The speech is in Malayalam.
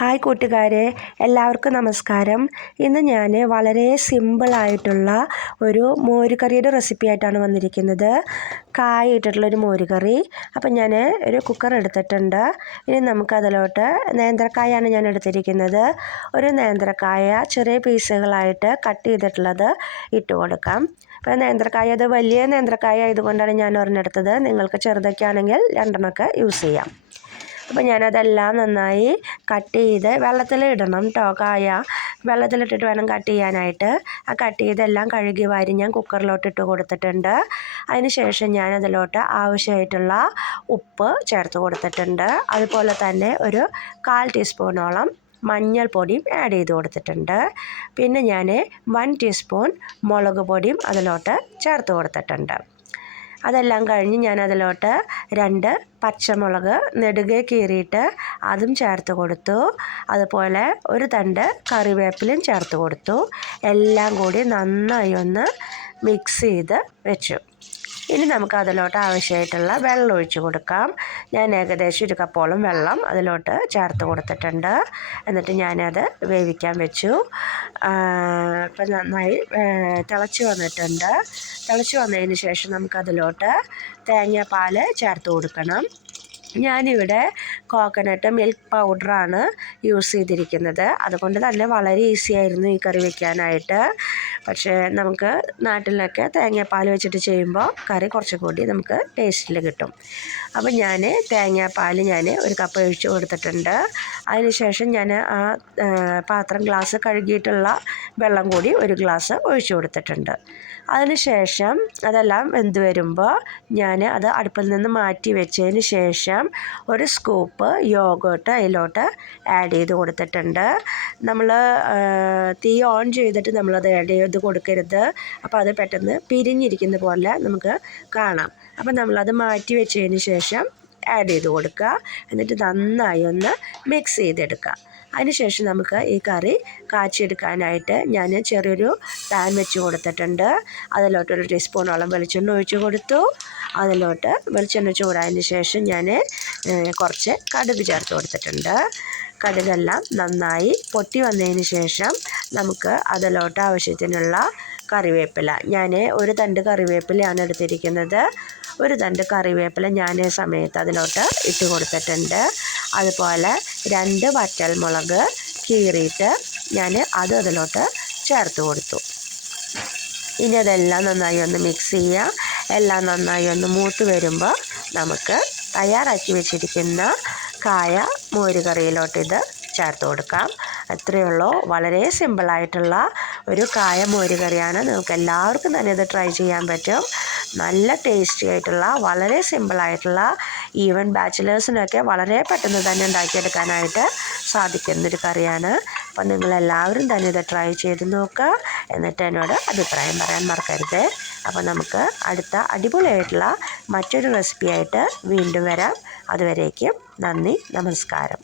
ഹായ് കൂട്ടുകാരെ, എല്ലാവർക്കും നമസ്കാരം. ഇന്ന് ഞാൻ വളരെ സിമ്പിളായിട്ടുള്ള ഒരു മോരുകറിയുടെ റെസിപ്പി ആയിട്ടാണ് വന്നിരിക്കുന്നത്. കായ ഇട്ടിട്ടുള്ളൊരു മോരുകറി. അപ്പം ഞാൻ ഒരു കുക്കർ എടുത്തിട്ടുണ്ട്. ഇനി നമുക്കതിലോട്ട് നേന്ത്രക്കായാണ് ഞാൻ എടുത്തിരിക്കുന്നത്. ഒരു നേന്ത്രക്കായ ചെറിയ പീസുകളായിട്ട് കട്ട് ചെയ്തിട്ടുള്ളത് ഇട്ട് കൊടുക്കാം. അപ്പോൾ നേന്ത്രക്കായ അത് വലിയ നേന്ത്രക്കായ ആയതുകൊണ്ടാണ് ഞാൻ ഒരെണ്ണെടുത്തത്. നിങ്ങൾക്ക് ചെറുതൊക്കെ ആണെങ്കിൽ രണ്ടെണ്ണമൊക്കെ യൂസ് ചെയ്യാം. അപ്പോൾ ഞാനതെല്ലാം നന്നായി കട്ട് ചെയ്ത് വെള്ളത്തിലിടണം കേട്ടോ. കായ വെള്ളത്തിലിട്ടിട്ട് വേണം കട്ട് ചെയ്യാനായിട്ട്. ആ കട്ട് ചെയ്തെല്ലാം കഴുകി വാരി ഞാൻ കുക്കറിലോട്ട് ഇട്ട് കൊടുത്തിട്ടുണ്ട്. അതിന് ശേഷം ഞാനതിലോട്ട് ആവശ്യമായിട്ടുള്ള ഉപ്പ് ചേർത്ത് കൊടുത്തിട്ടുണ്ട്. അതുപോലെ തന്നെ ഒരു 1/4 ടീസ്പൂണോളം മഞ്ഞൾപ്പൊടിയും ആഡ് ചെയ്ത് കൊടുത്തിട്ടുണ്ട്. പിന്നെ ഞാൻ 1 ടീസ്പൂൺ മുളക് പൊടിയും അതിലോട്ട് ചേർത്ത് കൊടുത്തിട്ടുണ്ട്. അതെല്ലാം കഴിഞ്ഞ് ഞാൻ അതിലോട്ട് 2 പച്ചമുളക് നെടുകെ കീറിയിട്ട് അതും ചേർത്ത് കൊടുത്തു. അതുപോലെ ഒരു തണ്ട് കറിവേപ്പിലയും ചേർത്ത് കൊടുത്തു. എല്ലാം കൂടി നന്നായി ഒന്ന് മിക്സ് ചെയ്ത് വെച്ചു. ഇനി നമുക്ക് അതിലോട്ട് ആവശ്യമായിട്ടുള്ള വെള്ളം ഒഴിച്ച് കൊടുക്കാം. ഞാൻ ഏകദേശം 1 കപ്പോളം വെള്ളം അതിലോട്ട് ചേർത്ത് കൊടുത്തിട്ടുണ്ട്. എന്നിട്ട് ഞാനത് വേവിക്കാൻ വെച്ചു. ഇപ്പം നന്നായി തിളച്ച് വന്നിട്ടുണ്ട്. തിളച്ച് വന്നതിന് ശേഷം നമുക്കതിലോട്ട് തേങ്ങാപ്പാൽ ചേർത്ത് കൊടുക്കണം. ഞാനിവിടെ കോക്കനട്ട് മിൽക്ക് പൗഡറാണ് യൂസ് ചെയ്തിരിക്കുന്നത്. അതുകൊണ്ട് തന്നെ വളരെ ഈസി ആയിരുന്നു ഈ കറി വയ്ക്കാനായിട്ട്. പക്ഷേ നമുക്ക് നാട്ടിലൊക്കെ തേങ്ങാപ്പാൽ വെച്ചിട്ട് ചെയ്യുമ്പോൾ കറി കുറച്ചും കൂടി നമുക്ക് ടേസ്റ്റിൽ കിട്ടും. അപ്പോൾ ഞാൻ തേങ്ങാപ്പാൽ 1 കപ്പ് ഒഴിച്ച് കൊടുത്തിട്ടുണ്ട്. അതിന് ശേഷം ഞാൻ ആ പാത്രം ഗ്ലാസ് കഴുകിയിട്ടുള്ള വെള്ളം കൂടി 1 ഗ്ലാസ് ഒഴിച്ച് കൊടുത്തിട്ടുണ്ട്. അതിന് ശേഷം അതെല്ലാം വെന്ത് വരുമ്പോൾ ഞാൻ അത് അടുപ്പിൽ നിന്ന് മാറ്റി വെച്ചതിന് ശേഷം 1 സ്കൂപ്പ് യോഗേർട്ട് അതിലോട്ട് ആഡ് ചെയ്ത് കൊടുത്തിട്ടുണ്ട്. നമ്മൾ തീ ഓൺ ചെയ്തിട്ട് നമ്മളത് ആഡ് ചെയ്ത് കൊടുക്കരുത്. അപ്പോൾ അത് പെട്ടെന്ന് പിരിഞ്ഞിരിക്കുന്ന പോലെ നമുക്ക് കാണാം. അപ്പോൾ നമ്മളത് മാറ്റി വെച്ചതിന് ശേഷം ആഡ് ചെയ്ത് കൊടുക്കുക. എന്നിട്ട് നന്നായി ഒന്ന് മിക്സ് ചെയ്തെടുക്കുക. അതിനുശേഷം നമുക്ക് ഈ കറി കാച്ചിയെടുക്കാനായിട്ട് ഞാൻ ചെറിയൊരു പാൻ വെച്ച് കൊടുത്തിട്ടുണ്ട്. അതിലോട്ട് 1 ടീസ്പൂണോളം വെളിച്ചെണ്ണ ഒഴിച്ച് കൊടുത്തു. അതിലോട്ട് വെളിച്ചെണ്ണ ചൂടായതിന് ശേഷം ഞാൻ കുറച്ച് കടുക് ചേർത്ത് കൊടുത്തിട്ടുണ്ട്. കടുകെല്ലാം നന്നായി പൊട്ടി വന്നതിന് ശേഷം നമുക്ക് അതിലോട്ട് ആവശ്യത്തിനുള്ള കറിവേപ്പില, ഞാൻ 1 തണ്ട് കറിവേപ്പിലയാണ് എടുത്തിരിക്കുന്നത്. 1 തണ്ട് കറിവേപ്പില ഞാൻ സമയത്ത് അതിലോട്ട് ഇട്ട് കൊടുത്തിട്ടുണ്ട്. അതുപോലെ 2 വറ്റൽമുളക് കീറിയിട്ട് ഞാൻ അതിലോട്ട് ചേർത്ത് കൊടുത്തു. ഇനി അതെല്ലാം നന്നായി ഒന്ന് മിക്സ് ചെയ്യുക. എല്ലാം നന്നായി ഒന്ന് മൂത്ത് വരുമ്പോൾ നമുക്ക് തയ്യാറാക്കി വെച്ചിരിക്കുന്ന കായ മോരുകറിയിലോട്ട് ഇത് ചേർത്ത് കൊടുക്കാം. അത്രയേ ഉള്ളൂ. വളരെ സിമ്പിളായിട്ടുള്ള ഒരു കായ മോരുകറിയാണ്. നിങ്ങൾക്ക് എല്ലാവർക്കും തന്നെ ഇത് ട്രൈ ചെയ്യാൻ പറ്റും. നല്ല ടേസ്റ്റി ആയിട്ടുള്ള വളരെ സിമ്പിളായിട്ടുള്ള ഈവൻ ബാച്ചിലേഴ്സിനൊക്കെ വളരെ പെട്ടെന്ന് തന്നെ ഉണ്ടാക്കിയെടുക്കാനായിട്ട് സാധിക്കുന്നൊരു കറിയാണ്. അപ്പോൾ നിങ്ങളെല്ലാവരും തന്നെ ഇത് ട്രൈ ചെയ്ത് നോക്കുക. എന്നിട്ട് എന്നോട് അഭിപ്രായം പറയാൻ മറക്കരുത്. അപ്പോൾ നമുക്ക് അടുത്ത അടിപൊളിയായിട്ടുള്ള മറ്റൊരു റെസിപ്പിയായിട്ട് വീണ്ടും വരാം. അതുവരേക്കും നന്ദി, നമസ്കാരം.